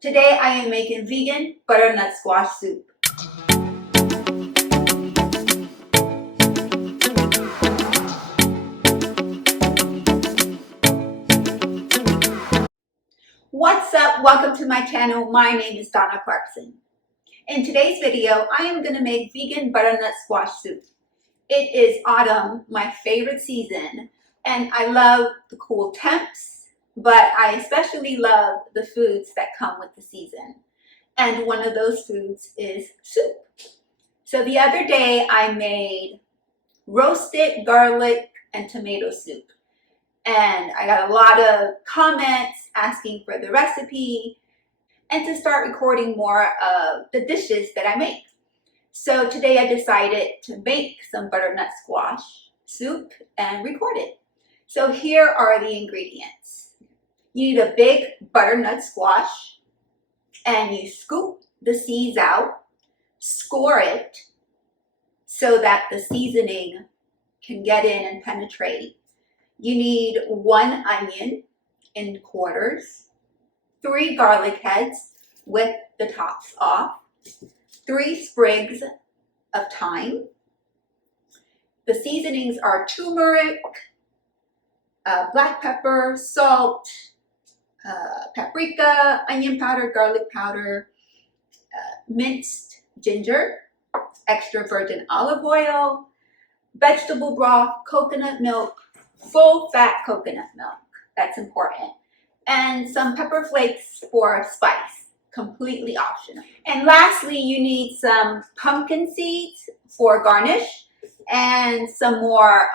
Today I am making vegan butternut squash soup. What's up? Welcome to my channel. My name is Donna Clarkson. In today's video, I am going to make vegan butternut squash soup. It is autumn, my favorite season, and I love the cool temps, but I especially love the foods that come with the season. And one of those foods is soup. So the other day I made roasted garlic and tomato soup. And I got a lot of comments asking for the recipe and to start recording more of the dishes that I make. So today I decided to make some butternut squash soup and record it. So here are the ingredients. You need a big butternut squash, and you scoop the seeds out, score it so that the seasoning can get in and penetrate. You need 1 onion in quarters, 3 garlic heads with the tops off, 3 sprigs of thyme. The seasonings are turmeric, black pepper, salt, paprika, onion powder, garlic powder, minced ginger, extra virgin olive oil, vegetable broth, coconut milk, full fat coconut milk, that's important, and some pepper flakes for spice, completely optional. And lastly, you need some pumpkin seeds for garnish and some more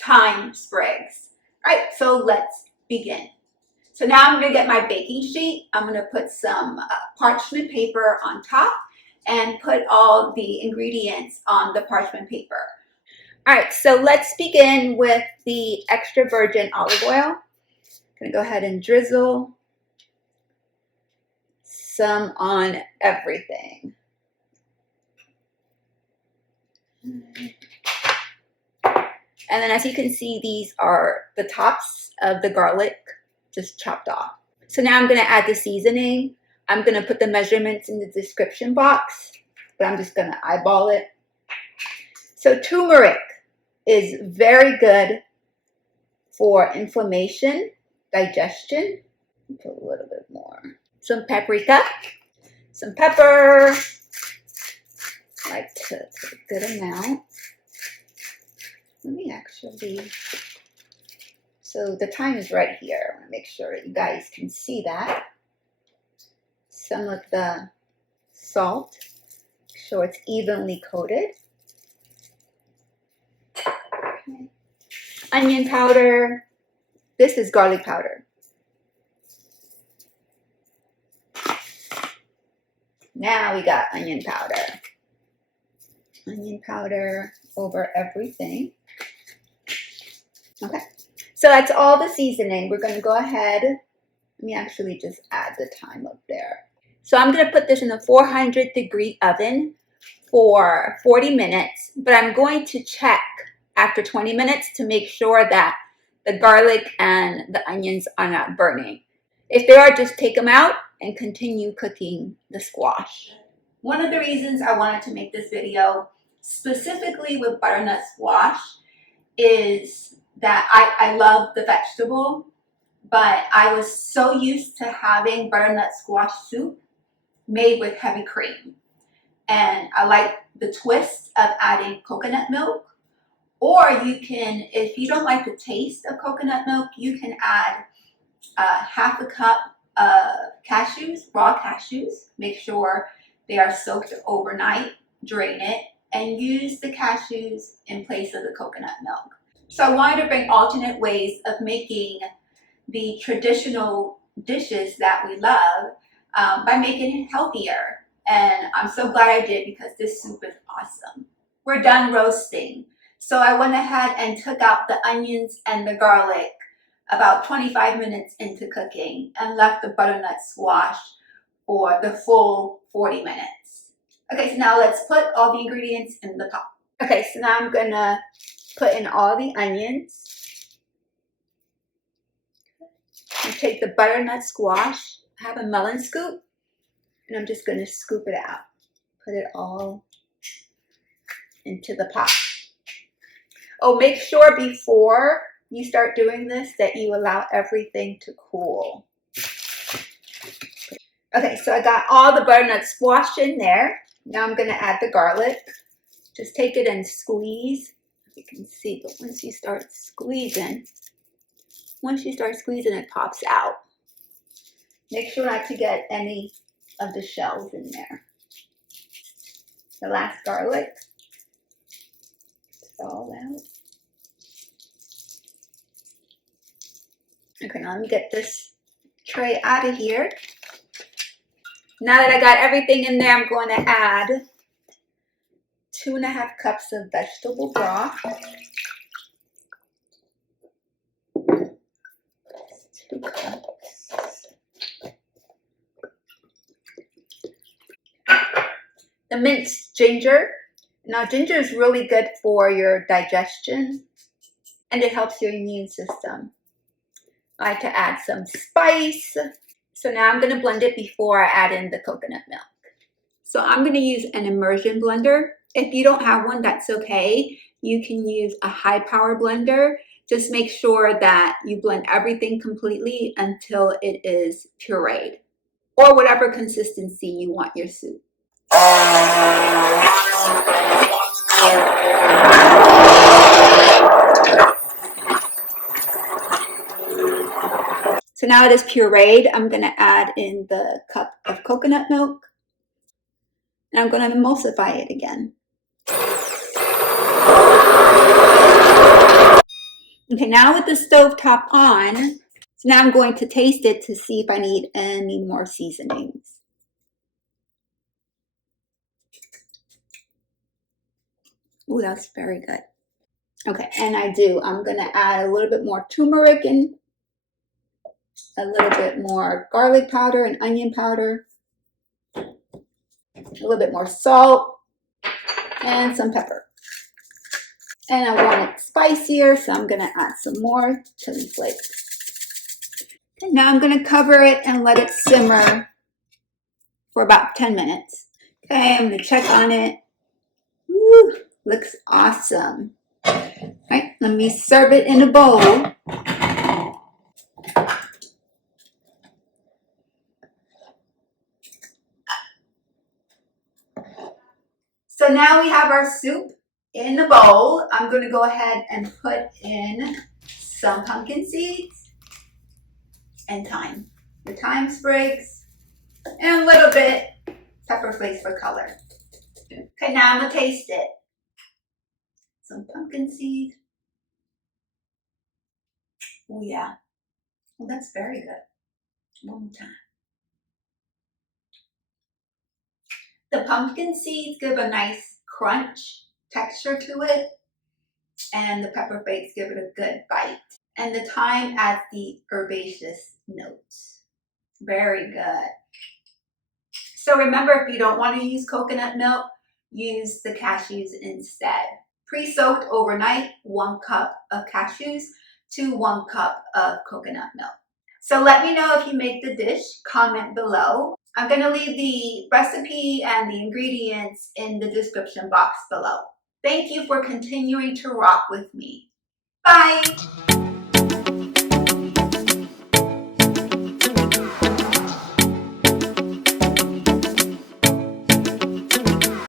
thyme sprigs. All right, so let's begin. So now I'm going to get my baking sheet. I'm going to put some parchment paper on top and put all the ingredients on the parchment paper. All right, so let's begin with the extra virgin olive oil. I'm going to go ahead and drizzle some on everything. And then as you can see, these are the tops of the garlic just chopped off. So now I'm going to add the seasoning. I'm going to put the measurements in the description box, but I'm just going to eyeball it. So turmeric is very good for inflammation, digestion. Put a little bit more. Some paprika, some pepper. I like to put a good amount. Let me actually, so the thyme is right here. I want to make sure you guys can see that. Some of the salt, make sure it's evenly coated. Okay. Onion powder. This is garlic powder. Now we got onion powder. Onion powder over everything. Okay, so that's all the seasoning. We're going to go ahead. Let me actually just add the thyme up there. So I'm going to put this in a 400-degree oven for 40 minutes, but I'm going to check after 20 minutes to make sure that the garlic and the onions are not burning. If they are, just take them out and continue cooking the squash. One of the reasons I wanted to make this video specifically with butternut squash is that I love the vegetable, but I was so used to having butternut squash soup made with heavy cream. And I like the twist of adding coconut milk. Or you can, if you don't like the taste of coconut milk, you can add half a cup of cashews, raw cashews. Make sure they are soaked overnight, drain it, and use the cashews in place of the coconut milk. So I wanted to bring alternate ways of making the traditional dishes that we love by making it healthier. And I'm so glad I did because this soup is awesome. We're done roasting. So I went ahead and took out the onions and the garlic about 25 minutes into cooking and left the butternut squash for the full 40 minutes. Okay, so now let's put all the ingredients in the pot. Okay, so now I'm gonna put in all the onions. And take the butternut squash I have a melon scoop, and I'm just going to scoop it out. Put it all into the pot. Oh, make sure before you start doing this that you allow everything to cool. Okay, so I got all the butternut squashed in there. Now I'm going to add the garlic. Just take it and squeeze. You can see, but once you start squeezing, it pops out. Make sure not to get any of the shells in there. The last garlic. It's all out. Okay, now let me get this tray out of here. Now that I got everything in there, I'm going to add 2.5 cups of vegetable broth. 2 cups. The minced ginger. Now, ginger is really good for your digestion, and it helps your immune system. I like to add some spice. So now I'm going to blend it before I add in the coconut milk. So I'm going to use an immersion blender. If you don't have one, that's okay. You can use a high power blender. Just make sure that you blend everything completely until it is pureed, or whatever consistency you want your soup. So now it is pureed. I'm going to add in the cup of coconut milk, and I'm going to emulsify it again. Okay, now with the stove top on, so now I'm going to taste it to see if I need any more seasonings. Ooh, that's very good. Okay, and I'm going to add a little bit more turmeric in, a little bit more garlic powder and onion powder, a little bit more salt, and some pepper. And I want it spicier, so I'm going to add some more chili flakes. And now I'm going to cover it and let it simmer for about 10 minutes. Okay, I'm going to check on it. Woo, looks awesome. All right, let me serve it in a bowl. So now we have our soup in the bowl. I'm going to go ahead and put in some pumpkin seeds and thyme. The thyme sprigs and a little bit pepper flakes for color. Okay, now I'm going to taste it. Some pumpkin seeds. Oh yeah. Well, that's very good. One more time. The pumpkin seeds give a nice crunch texture to it, and the pepper flakes give it a good bite. And the thyme adds the herbaceous notes. Very good. So remember, if you don't want to use coconut milk, use the cashews instead. Pre-soaked overnight, 1 cup of cashews to 1 cup of coconut milk. So let me know if you make the dish, comment below. I'm going to leave the recipe and the ingredients in the description box below. Thank you for continuing to rock with me. Bye!